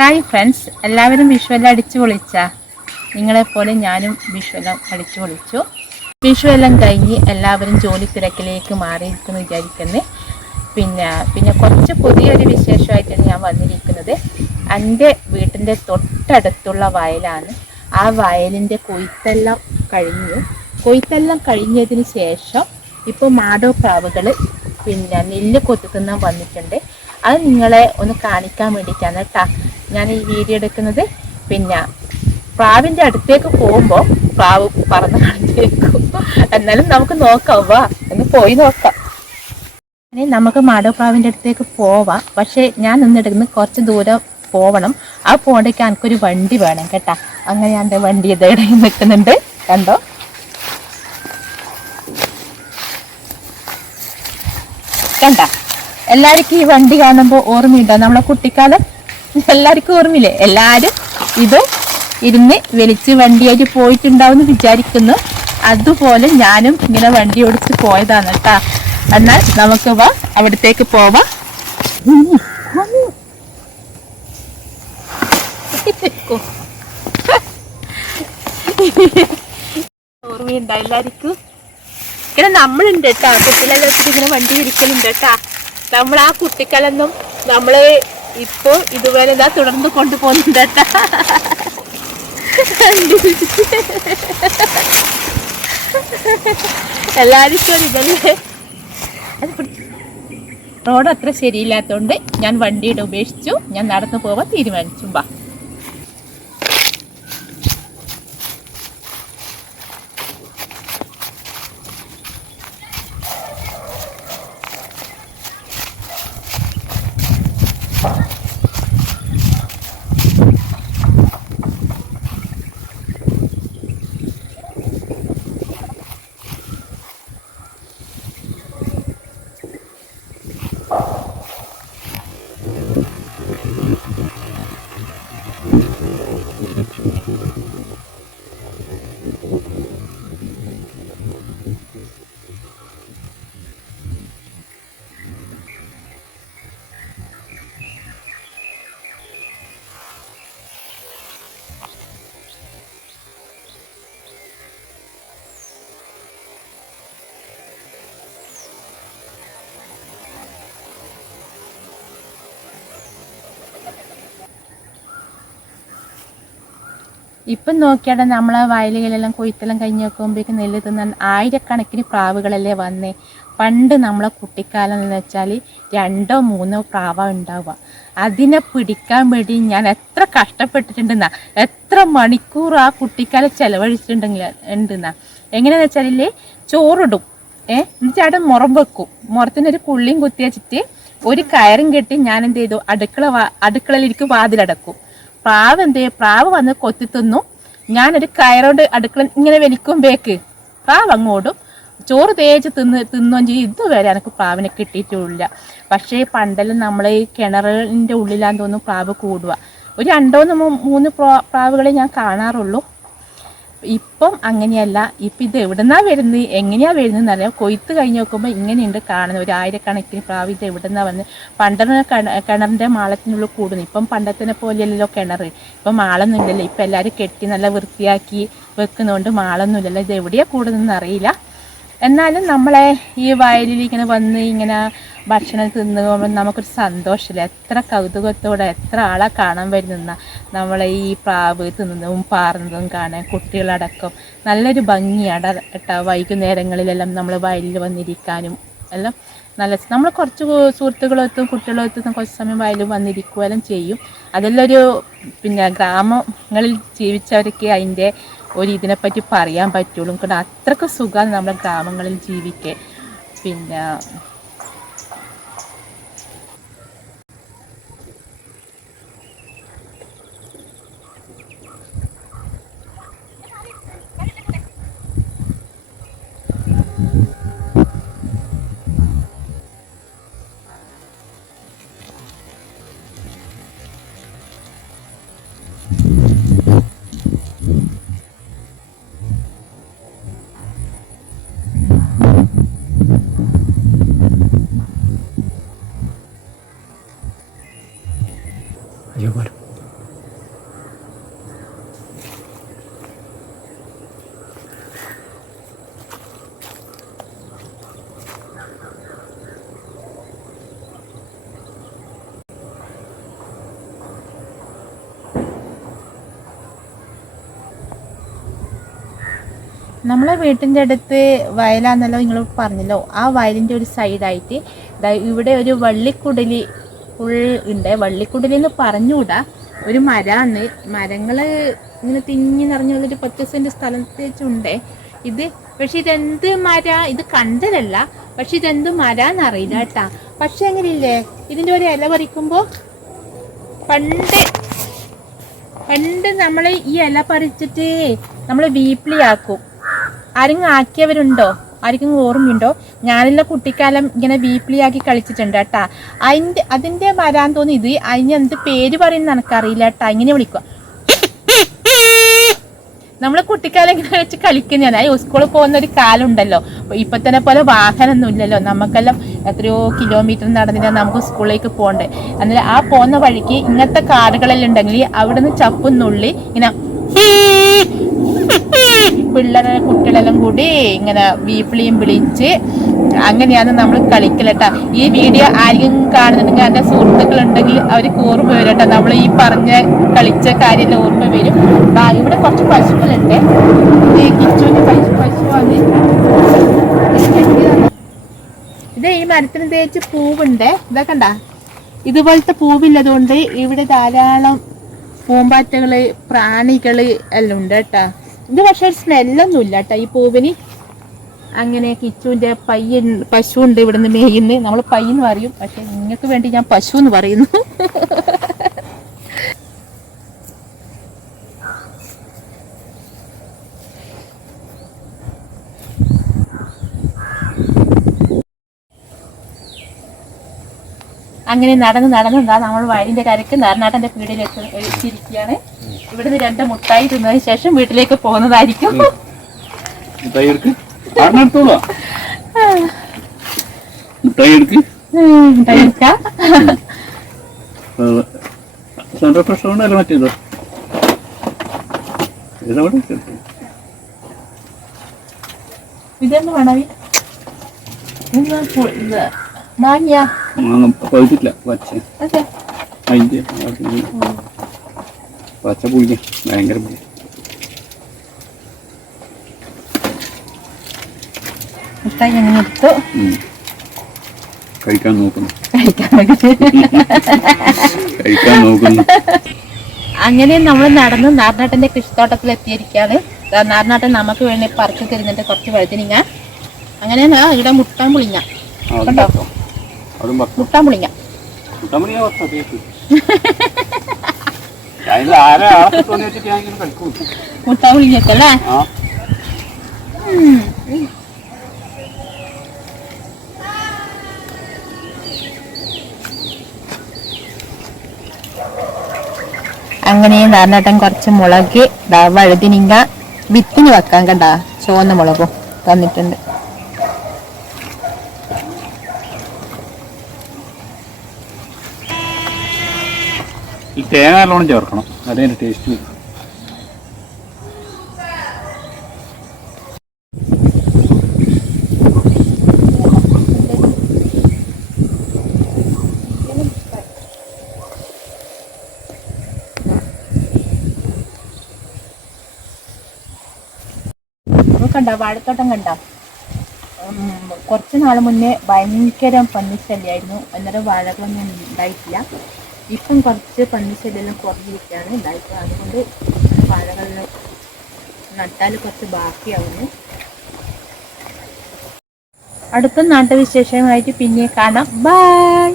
Hi friends, എല്ലാവരും വിഷുവെല്ലാം അടിച്ചു പൊളിച്ചാ? നിങ്ങളെപ്പോലെ ഞാനും വിഷുവെല്ലാം അടിച്ചു പൊളിച്ചു. വിഷുവെല്ലാം കഴിഞ്ഞ് എല്ലാവരും ജോലി തിരക്കിലേക്ക് മാറിയിരിക്കുന്നു വിചാരിക്കുന്നത്. പിന്നെ കുറച്ച് പുതിയൊരു വിശേഷമായിട്ടാണ് ഞാൻ വന്നിരിക്കുന്നത്. എൻ്റെ വീട്ടിൻ്റെ തൊട്ടടുത്തുള്ള വയലാണ്. ആ വയലിൻ്റെ കൊയ്ത്തെല്ലാം കഴിഞ്ഞതിന് ശേഷം ഇപ്പോൾ മാടോ പ്രാവുകൾ നെല്ല് കൊത്തുന്ന വന്നിട്ടുണ്ട്. അത് നിങ്ങളെ ഒന്ന് കാണിക്കാൻ വേണ്ടിയിട്ടാണ് കേട്ടോ ഞാൻ ഈ വീഡിയോ എടുക്കുന്നത്. പ്രാവിൻ്റെ അടുത്തേക്ക് പോകുമ്പോൾ പ്രാവ് പറന്ന് കാണിച്ചേക്കും. എന്നാലും നമുക്ക് നോക്കാം, വാ ഒന്ന് പോയി നോക്കാം. നമുക്ക് മാടോപ്രാവിൻ്റെ അടുത്തേക്ക് പോവാം. പക്ഷേ ഞാൻ നിന്നെടുക്കുന്നത് കുറച്ച് ദൂരം പോവണം. ആ പോകേണ്ടേക്ക് എനിക്കൊരു വണ്ടി വേണം കേട്ടാ. അങ്ങനെ എൻ്റെ വണ്ടി ഇതേടെ നിൽക്കുന്നുണ്ട്, കണ്ടോ? കണ്ട, എല്ലാവർക്കും ഈ വണ്ടി കാണുമ്പോൾ ഓർമ്മയുണ്ടോ നമ്മളെ കുട്ടിക്കാലം? എല്ലാവർക്കും ഓർമ്മയില്ലേ? എല്ലാവരും ഇത് ഇരുന്ന് വലിച്ച് വണ്ടിയായിട്ട് പോയിട്ടുണ്ടാവുമെന്ന് വിചാരിക്കുന്നു. അതുപോലെ ഞാനും ഇങ്ങനെ വണ്ടി ഓടിച്ച് പോയതാണ് കേട്ടാ. എന്നാൽ നമുക്ക് വാ അവിടത്തേക്ക് പോവാം. ഓർമ്മയുണ്ടോ എല്ലാവർക്കും? ഇങ്ങനെ നമ്മളുണ്ട് കേട്ടാ, കുട്ടികളെല്ലാം വെച്ചിട്ട് ഇങ്ങനെ വണ്ടി ഇരിക്കലുണ്ട് കേട്ടാ. നമ്മൾ ആ കുട്ടിക്കാലൊന്നും നമ്മള് ഇപ്പൊ ഇതുവരെ ഇതാ തുടർന്ന് കൊണ്ടുപോകുന്നുണ്ട് കേട്ടാ. എല്ലാവർക്കും ഇതല്ലേ. റോഡ് അത്ര ശരിയില്ലാത്തോണ്ട് ഞാൻ വണ്ടിയുടെ ഉപേക്ഷിച്ചു. ഞാൻ നടന്നു പോവാൻ തീരുമാനിച്ചു. ബാ. ഇപ്പം നോക്കിയാൽ നമ്മളെ വയലുകളെല്ലാം കൊയ്ത്തെല്ലാം കഴിഞ്ഞ് നോക്കുമ്പോഴേക്കും നെല്ല് തിന്നാൻ ആയിരക്കണക്കിന് പ്രാവുകളല്ലേ വന്നേ. പണ്ട് നമ്മളെ കുട്ടിക്കാലം എന്ന് വെച്ചാൽ 2 or 3 പ്രാവ ഉണ്ടാവുക. അതിനെ പിടിക്കാൻ വേണ്ടി ഞാൻ എത്ര കഷ്ടപ്പെട്ടിട്ടുണ്ടെന്നാ, എത്ര മണിക്കൂർ ആ കുട്ടിക്കാലം ചെലവഴിച്ചിട്ടുണ്ടെങ്കിൽ എങ്ങനെയാണെന്ന് വെച്ചാൽ ചോറിടും, എന്നിട്ട് അവിടെ മുറം വെക്കും. മുറത്തിനൊരു പുള്ളിയും കുത്തി വെച്ചിട്ട് ഒരു കയറും കെട്ടി ഞാൻ എന്ത് ചെയ്തു, അടുക്കളയിലിരിക്കും, വാതിലടക്കും. പ്രാവ് വന്ന് കൊത്തി തിന്നു. ഞാനൊരു കയറോണ്ട് അടുക്കള ഇങ്ങനെ വലിക്കുമ്പോഴേക്ക് പ്രാവ് അങ്ങോട്ടും ചോറ് തേച്ച് തിന്നുകയും ചെയ്യും. ഇതുവരെ എനിക്ക് പ്രാവിനെ കിട്ടിയിട്ടില്ല. പക്ഷേ പണ്ടെല്ലാം നമ്മൾ ഈ കിണറിൻ്റെ ഉള്ളിലാന്ന് തോന്നുന്നു പ്രാവ് കൂടുക. ഒരു 2 or 3 പ്രാവുകളെ ഞാൻ കാണാറുള്ളൂ. ഇപ്പം അങ്ങനെയല്ല. ഇപ്പം ഇത് എവിടുന്നാ വരുന്നത്, എങ്ങനെയാ വരുന്നതെന്ന് അറിയാം. കൊയ്ത്ത് കഴിഞ്ഞ് നോക്കുമ്പോൾ ഇങ്ങനെയുണ്ട് കാണുന്നത്. 1000കണക്കിന് പ്രാവ് ഇത് എവിടുന്നാ വന്ന്. പണ്ടെന്ന് കിണറിൻ്റെ മാളത്തിനുള്ളിൽ കൂടുന്നു. ഇപ്പം പണ്ടത്തിനെ പോലെയല്ലല്ലോ കിണർ. ഇപ്പം മാളൊന്നും ഇല്ലല്ലോ. ഇപ്പം എല്ലാവരും കെട്ടി നല്ല വൃത്തിയാക്കി വെക്കുന്നതുകൊണ്ട് മാളൊന്നും ഇല്ലല്ലോ. ഇത് എവിടെയാണ് കൂടുന്നതെന്ന് അറിയില്ല. എന്നാലും നമ്മളെ ഈ വയലിൽ ഇങ്ങനെ വന്ന് ഇങ്ങനെ ഭക്ഷണം തിന്നുമ്പോൾ നമുക്കൊരു സന്തോഷമില്ല. എത്ര കൗതുകത്തോടെ എത്ര ആളെ കാണാൻ വരുന്ന നമ്മളെ ഈ പ്രാവ് തിന്നുന്നതും പാറുന്നതും കാണാൻ കുട്ടികളടക്കം നല്ലൊരു ഭംഗിയാണ് കേട്ടോ. വൈകുന്നേരങ്ങളിലെല്ലാം നമ്മൾ വയലിൽ വന്നിരിക്കാനും എല്ലാം നല്ല. നമ്മൾ കുറച്ച് സുഹൃത്തുക്കളൊത്തും കുട്ടികളൊത്തും കുറച്ച് സമയം വയലിൽ വന്നിരിക്കുകയെല്ലാം ചെയ്യും. അതെല്ലാം ഒരു ഗ്രാമങ്ങളിൽ ജീവിച്ചവർക്ക് അതിൻ്റെ ഇതിനെപ്പറ്റി പറയാൻ പറ്റുള്ളൂ. കാരണം അത്രയ്ക്ക് സുഖമാണ് നമ്മുടെ ഗ്രാമങ്ങളിൽ ജീവിക്കാൻ. Yo, bueno. നമ്മളെ വീട്ടിൻ്റെ അടുത്ത് വയലാന്നല്ലോ നിങ്ങൾ പറഞ്ഞല്ലോ. ആ വയലിൻ്റെ ഒരു സൈഡായിട്ട് ഇവിടെ ഒരു വള്ളിക്കുടലി ഫുൾ ഉണ്ട്. വള്ളിക്കുടലി എന്ന് പറഞ്ഞുകൂടാ, ഒരു മരമാണ്. മരങ്ങൾ ഇങ്ങനെ തിങ്ങി നിറഞ്ഞൊരു 10 സെൻറ്റ് സ്ഥലത്തേച്ചുണ്ട് ഇത്. പക്ഷെ ഇതെന്ത് മര, ഇത് കണ്ടതല്ല, പക്ഷെ ഇതെന്ത് മരാന്നറിയില്ല കേട്ടാ. പക്ഷെ എങ്ങനെയില്ലേ, ഇതിൻ്റെ ഒരു ഇല പറിക്കുമ്പോൾ പണ്ട് നമ്മൾ ഈ ഇല പറിച്ചിട്ട് നമ്മൾ വീപ്പിളിയാക്കും. ആരെങ്കിലും ആക്കിയവരുണ്ടോ? ആർക്കും ഓർമ്മയുണ്ടോ? ഞാനെല്ലാം കുട്ടിക്കാലം ഇങ്ങനെ വീപ്പിളിയാക്കി കളിച്ചിട്ടുണ്ട് കേട്ടാ. അതിൻ്റെ മരാൻ തോന്നി ഇത്. അതിന് എന്ത് പേര് പറയുന്നത് എനിക്കറിയില്ല കേട്ടാ. ഇങ്ങനെ വിളിക്കുക. നമ്മൾ കുട്ടിക്കാലം ഇങ്ങനെ വെച്ച് കളിക്കുന്നതാണ്. സ്കൂളിൽ പോകുന്ന ഒരു കാലം ഉണ്ടല്ലോ. ഇപ്പൊ തന്നെ പോലെ വാഹനമൊന്നും ഇല്ലല്ലോ. നമുക്കെല്ലാം എത്രയോ കിലോമീറ്റർ നടന്നിട്ട് നമുക്ക് സ്കൂളിലേക്ക് പോകണ്ടേ. എന്നിട്ട് ആ പോകുന്ന വഴിക്ക് ഇങ്ങനത്തെ കാടുകളെല്ലാം ഉണ്ടെങ്കിൽ അവിടെ നിന്ന് ചപ്പുന്നുള്ളി ഇങ്ങനെ കുട്ടികളെല്ലാം കൂടി ഇങ്ങനെ വീപ്പിളിയും വിളിച്ച് അങ്ങനെയാണ് നമ്മൾ കളിക്കലട്ടാ. ഈ വീഡിയോ ആരെങ്കിലും കാണുന്നുണ്ടെങ്കിൽ എൻ്റെ സുഹൃത്തുക്കളുണ്ടെങ്കിൽ അവർക്ക് ഓർമ്മ വരും കേട്ടോ. നമ്മൾ ഈ പറഞ്ഞ കളിച്ച കാര്യമെല്ലാം ഓർമ്മ വരും. ഇവിടെ കുറച്ച് പശുക്കളുണ്ട്. കിച്ചുവിൻ്റെ പശുവാണ് ഇത്. ഈ മരത്തിന് തേച്ച് പൂവുണ്ട്. ഇതൊക്കെ ഉണ്ടാ, ഇതുപോലത്തെ പൂവില്ലതുകൊണ്ട് ഇവിടെ ധാരാളം പൂമ്പാറ്റകള് പ്രാണികള് എല്ലാം ഉണ്ട് കേട്ടാ. ഇത് പക്ഷെ ഒരു സ്മെല്ലൊന്നും ഇല്ല കേട്ടോ ഈ പൂവിന്. അങ്ങനെ കിച്ചുവിൻ്റെ പശു ഉണ്ട് ഇവിടുന്ന് മേയുന്ന്. നമ്മൾ പയ്യെന്ന് പറയും, പക്ഷെ നിങ്ങൾക്ക് വേണ്ടി ഞാൻ പശു എന്ന് പറയുന്നു. അങ്ങനെ നടന്ന് നമ്മൾ വയലിൻ്റെ കരക്ക് നാരനാട്ടൻ്റെ പീടിയിലേക്ക് എത്തിയിരിക്കുകയാണ്. ഇവിടുന്ന് 2 മുട്ടായി തിന്നതിന് ശേഷം വീട്ടിലേക്ക് പോകുന്നതായിരിക്കും. ഇതൊന്നും വേണോ? മാങ്ങിയ പച്ച പുളിക്ക ഭയങ്കര പുളി. മുട്ടായി അങ്ങനെ എടുത്തു കഴിക്കാൻ നോക്കുന്നു. അങ്ങനെ നമ്മൾ നടന്ന് നാരനാട്ടൻ്റെ കൃഷിത്തോട്ടത്തിൽ എത്തിയിരിക്കുകയാണ്. നാരനാട്ടൻ നമുക്ക് വേണ്ടി പറിച്ചു തരുന്നുണ്ട് കുറച്ച് വഴുതിനിങ്ങ. അങ്ങനെ ഇവിടെ മുട്ടാൻ പുളിങ്ങ കേട്ടോ. മുട്ടാൻ പുളിങ്ങ മുട്ടാൻ പുളിങ്ങല്ലേ. അങ്ങനെ നാരനാട്ടൻ കുറച്ച് മുളക് വഴുതിനിങ്ങ വിത്തിന് വെക്കാൻ കണ്ട ചുവന്ന മുളകും തന്നിട്ടുണ്ട്. ഈ തേങ്ങ നല്ലോണം ചേർക്കണം, അതേ ടേസ്റ്റ് വരും. കണ്ട വാഴത്തോട്ടം കണ്ട. കുറച്ച് നാൾ മുന്നേ ഭയങ്കര പന്നിശല്യമായിരുന്നു. അന്നേരം വാഴകളൊന്നും ഉണ്ടായിട്ടില്ല. ഇപ്പം കുറച്ച് പന്നിശല്യം കുറഞ്ഞിരിക്കുകയാണ് ഉണ്ടായിട്ട്. അതുകൊണ്ട് വാഴകളിൽ നട്ടാൽ കുറച്ച് ബാക്കിയാവുന്നു. അടുത്ത നാട്ടുവിശേഷമായിട്ട് പിന്നെ കാണാം. ബൈ.